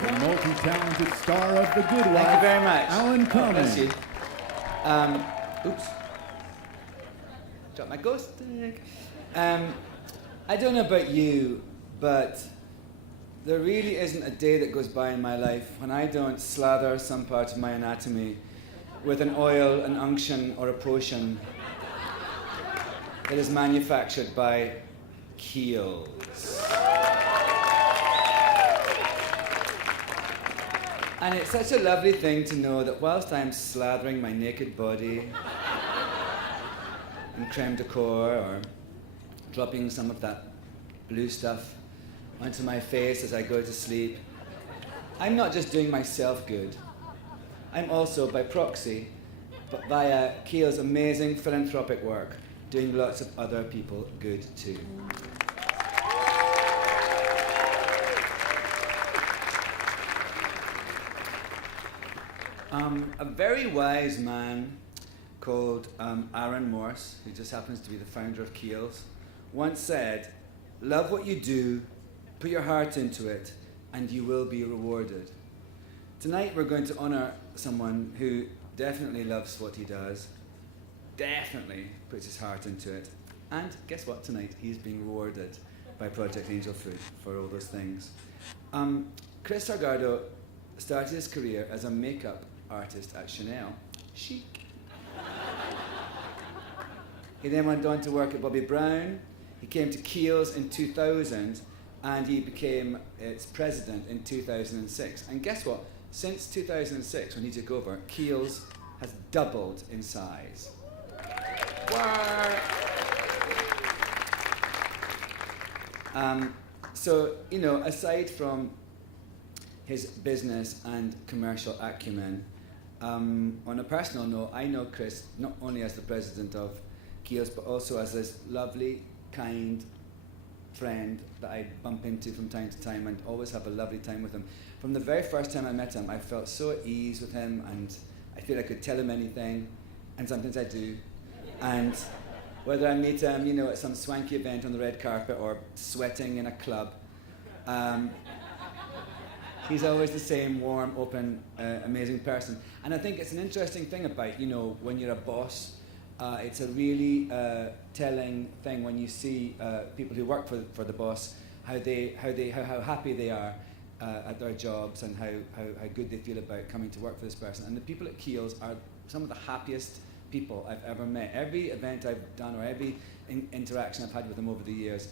the multi-talented star of The Good Wife. Thank you very much. Alan Cumming. Bless you. Oops. Drop my ghost stick. I don't know about you, but there really isn't a day that goes by in my life when I don't slather some part of my anatomy with an oil, an unction, or a potion that is manufactured by Kiehl. And it's such a lovely thing to know that whilst I'm slathering my naked body in creme de corps or dropping some of that blue stuff onto my face as I go to sleep, I'm not just doing myself good. I'm also, by proxy, but via Kiehl's amazing philanthropic work, doing lots of other people good too. A very wise man called Aaron Morse, who just happens to be the founder of Kiehl's, once said, "Love what you do, put your heart into it, and you will be rewarded." Tonight we're going to honor someone who definitely loves what he does, definitely puts his heart into it, and guess what, tonight he's being rewarded by Project Angel Food for all those things. Chris Salgardo started his career as a makeup artist at Chanel. Chic. He then went on to work at Bobbi Brown. He came to Kiehl's in 2000, and he became its president in 2006. And guess what? Since 2006, when he took over, Kiehl's has doubled in size. So, you know, aside from his business and commercial acumen, on a personal note, I know Chris not only as the president of Kiehl's, but also as this lovely, kind friend that I bump into from time to time and always have a lovely time with him. From the very first time I met him, I felt so at ease with him, and I feel I could tell him anything, and sometimes I do. And whether I meet him, you know, at some swanky event on the red carpet or sweating in a club, he's always the same warm, open, amazing person. And I think it's an interesting thing about, you know, when you're a boss, it's a really telling thing when you see people who work for the boss, how happy they are at their jobs and how good they feel about coming to work for this person. And the people at Kiehl's are some of the happiest people I've ever met. Every event I've done or every interaction I've had with them over the years,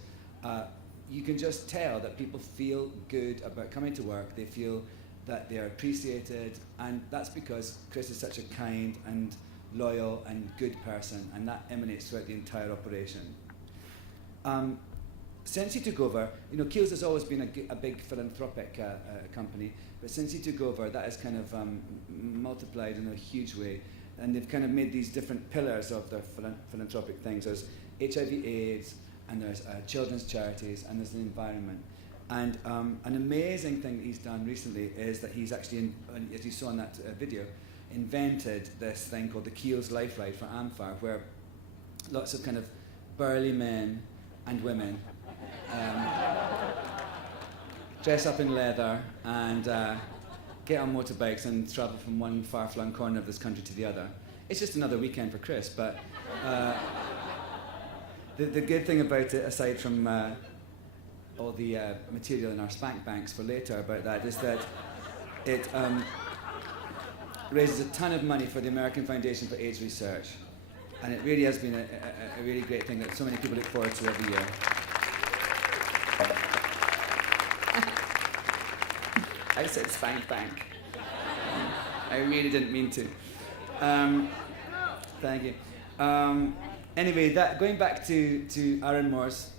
you can just tell that people feel good about coming to work. They feel that they're appreciated, and that's because Chris is such a kind and loyal and good person, and that emanates throughout the entire operation. Since he took over, you know, Kiehl's has always been a big philanthropic company, but since he took over, that has kind of multiplied in a huge way, and they've kind of made these different pillars of their philanthropic things. There's HIV/AIDS, and there's children's charities, and there's the environment. And an amazing thing that he's done recently is that he's actually, as you saw in that video, invented this thing called the Kiehl's LifeRide for Amphar, where lots of kind of burly men and women dress up in leather and get on motorbikes and travel from one far-flung corner of this country to the other. It's just another weekend for Chris, but the good thing about it, aside from all the material in our spank banks for later about that, is that it raises a ton of money for the American Foundation for AIDS Research. And it really has been a really great thing that so many people look forward to every year. I said spank bank. I really didn't mean to. Thank you. Anyway, going back to Aaron Morse,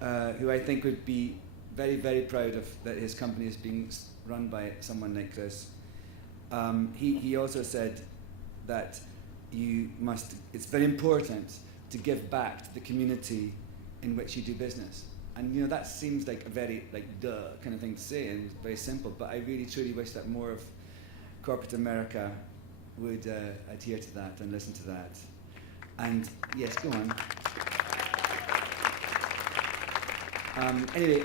who I think would be very, very proud of that his company is being run by someone like Chris. He also said that it's very important to give back to the community in which you do business. And you know, that seems like a very duh kind of thing to say, and it's very simple, but I really truly wish that more of corporate America would adhere to that and listen to that. And yes, go on. Anyway,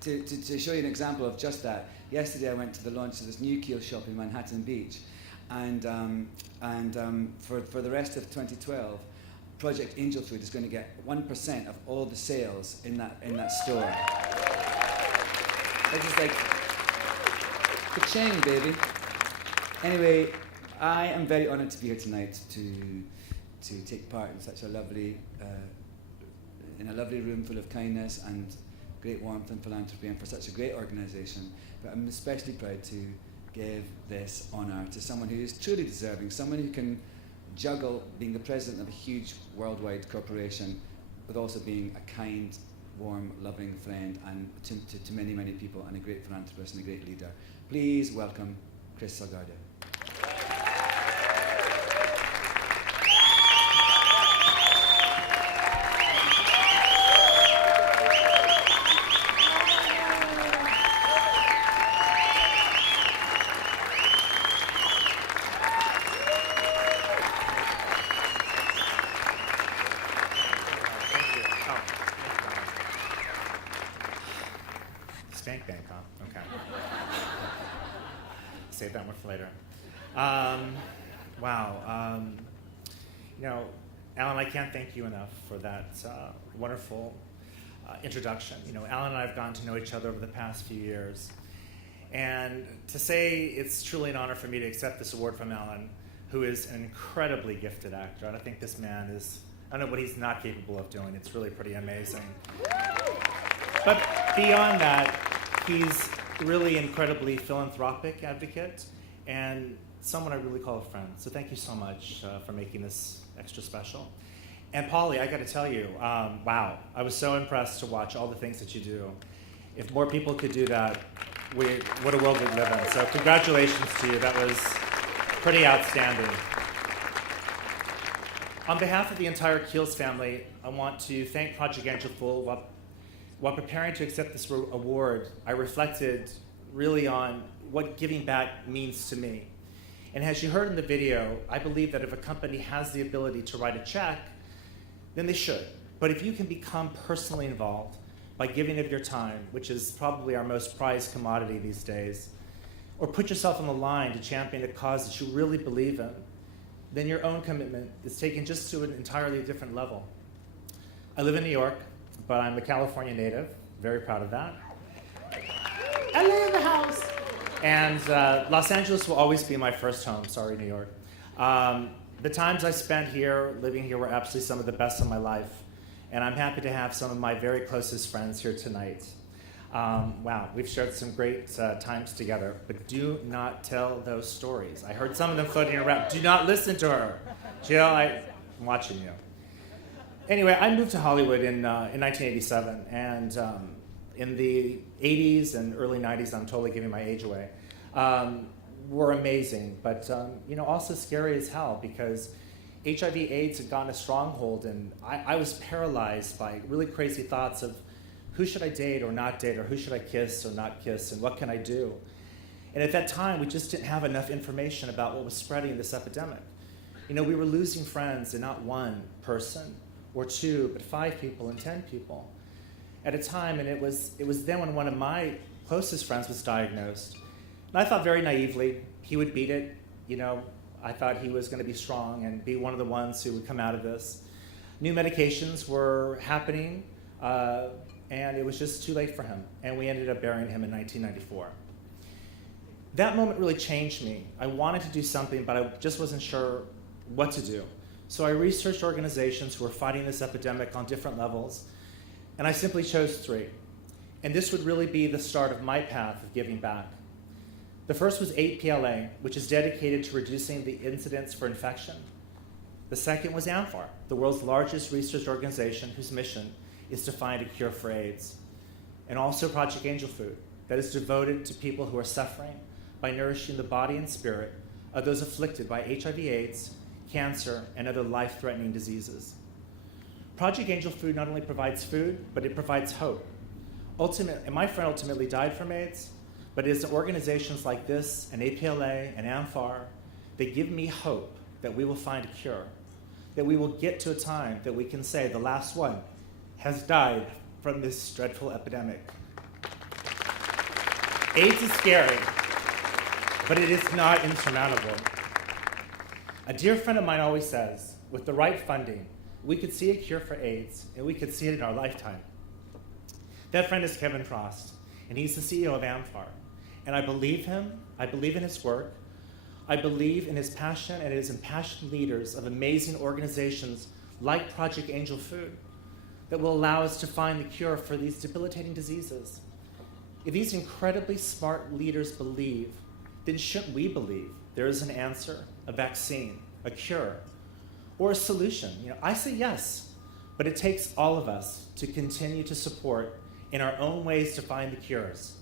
to show you an example of just that, yesterday I went to the launch of this new Kiehl shop in Manhattan Beach, and for the rest of 2012, Project Angel Food is going to get 1% of all the sales in that store. It's just like, ka-ching, baby. Anyway, I am very honoured to be here tonight to take part in such a lovely, in a lovely room full of kindness and great warmth and philanthropy, and for such a great organisation. But I'm especially proud to give this honour to someone who is truly deserving, someone who can juggle being the president of a huge worldwide corporation with also being a kind, warm, loving friend and to many, many people, and a great philanthropist and a great leader. Please welcome Chris Salgardo. Stank bank, huh? Okay. Save that one for later. Wow. You know, Alan, I can't thank you enough for that wonderful introduction. You know, Alan and I have gotten to know each other over the past few years. And to say it's truly an honor for me to accept this award from Alan, who is an incredibly gifted actor. And I think this man is, I don't know what he's not capable of doing. It's really pretty amazing. But beyond that, he's really incredibly philanthropic advocate and someone I really call a friend. So thank you so much for making this extra special. And Polly, I got to tell you, wow, I was so impressed to watch all the things that you do. If more people could do that, what a world we live in. So congratulations to you. That was pretty outstanding. On behalf of the entire Kiehl's family, I want to thank Project Angel Food. While preparing to accept this award, I reflected really on what giving back means to me. And as you heard in the video, I believe that if a company has the ability to write a check, then they should. But if you can become personally involved by giving of your time, which is probably our most prized commodity these days, or put yourself on the line to champion a cause that you really believe in, then your own commitment is taken just to an entirely different level. I live in New York, but I'm a California native, very proud of that. LA in the house! And Los Angeles will always be my first home, sorry, New York. The times I spent here, living here, were absolutely some of the best of my life. And I'm happy to have some of my very closest friends here tonight. Wow, we've shared some great times together, but do not tell those stories. I heard some of them floating around. Do not listen to her. Jill, I'm watching you. Anyway, I moved to Hollywood in 1987, and in the 80s and early 90s, I'm totally giving my age away, were amazing, but you know, also scary as hell, because HIV/AIDS had gotten a stronghold, and I was paralyzed by really crazy thoughts of who should I date or not date, or who should I kiss or not kiss, and what can I do? And at that time, we just didn't have enough information about what was spreading in this epidemic. You know, we were losing friends, and not one person or two, but 5 people and 10 people at a time. And it was then when one of my closest friends was diagnosed. And I thought very naively he would beat it. You know, I thought he was going to be strong and be one of the ones who would come out of this. New medications were happening, and it was just too late for him. And we ended up burying him in 1994. That moment really changed me. I wanted to do something, but I just wasn't sure what to do. So I researched organizations who were fighting this epidemic on different levels, and I simply chose 3. And this would really be the start of my path of giving back. The first was APLA, which is dedicated to reducing the incidence for infection. The second was AMFAR, the world's largest research organization whose mission is to find a cure for AIDS. And also Project Angel Food, that is devoted to people who are suffering by nourishing the body and spirit of those afflicted by HIV/AIDS, cancer, and other life-threatening diseases. Project Angel Food not only provides food, but it provides hope. And my friend ultimately died from AIDS, but it is organizations like this, and APLA, and AMFAR, that give me hope that we will find a cure, that we will get to a time that we can say the last one has died from this dreadful epidemic. AIDS is scary, but it is not insurmountable. A dear friend of mine always says, with the right funding, we could see a cure for AIDS, and we could see it in our lifetime. That friend is Kevin Frost, and he's the CEO of AmFAR. And I believe him, I believe in his work, I believe in his passion and his impassioned leaders of amazing organizations like Project Angel Food that will allow us to find the cure for these debilitating diseases. If these incredibly smart leaders believe, then shouldn't we believe there is an answer, a vaccine, a cure, or a solution? I say yes, but it takes all of us to continue to support in our own ways to find the cures.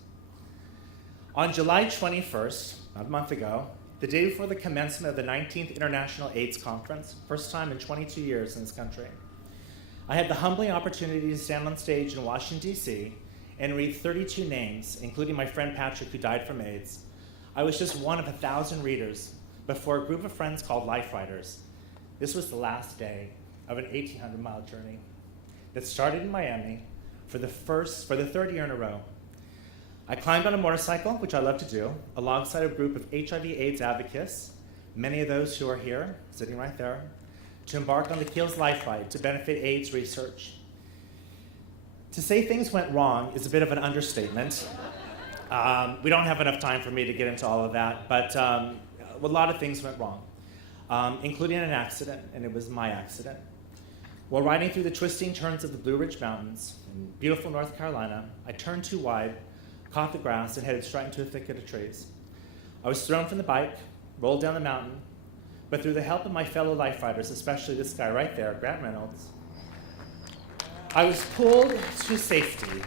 On July 21st, not a month ago, the day before the commencement of the 19th International AIDS Conference, first time in 22 years in this country, I had the humbling opportunity to stand on stage in Washington, D.C., and read 32 names, including my friend Patrick, who died from AIDS. I was just one of 1,000 readers before a group of friends called LifeRiders. This was the last day of an 1,800-mile journey that started in Miami for the third year in a row. I climbed on a motorcycle, which I love to do, alongside a group of HIV/AIDS advocates, many of those who are here, sitting right there, to embark on the Kiehl's LifeRide to benefit AIDS research. To say things went wrong is a bit of an understatement. We don't have enough time for me to get into all of that, but a lot of things went wrong, including an accident, and it was my accident. While riding through the twisting turns of the Blue Ridge Mountains in beautiful North Carolina, I turned too wide, caught the grass, and headed straight into a thicket of trees. I was thrown from the bike, rolled down the mountain, but through the help of my fellow LifeRiders, especially this guy right there, Grant Reynolds, I was pulled to safety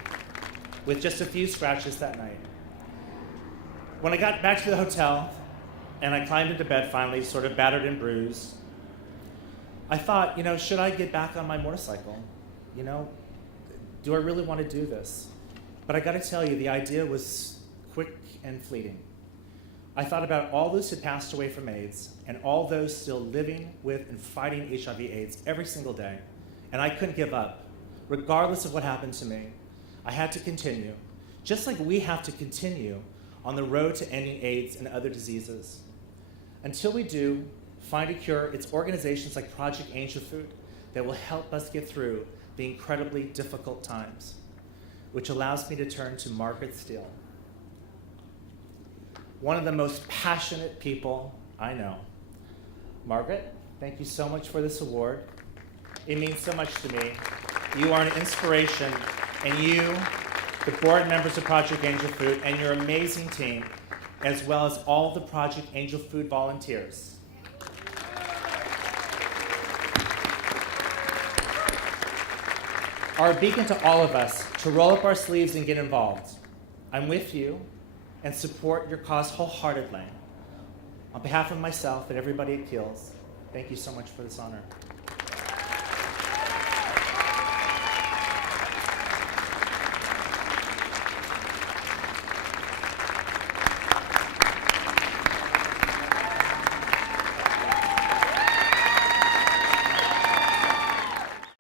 with just a few scratches that night. When I got back to the hotel and I climbed into bed finally, sort of battered and bruised, I thought, should I get back on my motorcycle? Do I really want to do this? But I got to tell you, the idea was quick and fleeting. I thought about all those who passed away from AIDS and all those still living with and fighting HIV/AIDS every single day, and I couldn't give up. Regardless of what happened to me, I had to continue, just like we have to continue on the road to ending AIDS and other diseases. Until we do find a cure, it's organizations like Project Angel Food that will help us get through the incredibly difficult times, which allows me to turn to Margaret Steele, one of the most passionate people I know. Margaret, thank you so much for this award. It means so much to me. You are an inspiration, and you, the board members of Project Angel Food, and your amazing team, as well as all the Project Angel Food volunteers, are a beacon to all of us to roll up our sleeves and get involved. I'm with you and support your cause wholeheartedly. On behalf of myself and everybody at Kiehl's, thank you so much for this honor.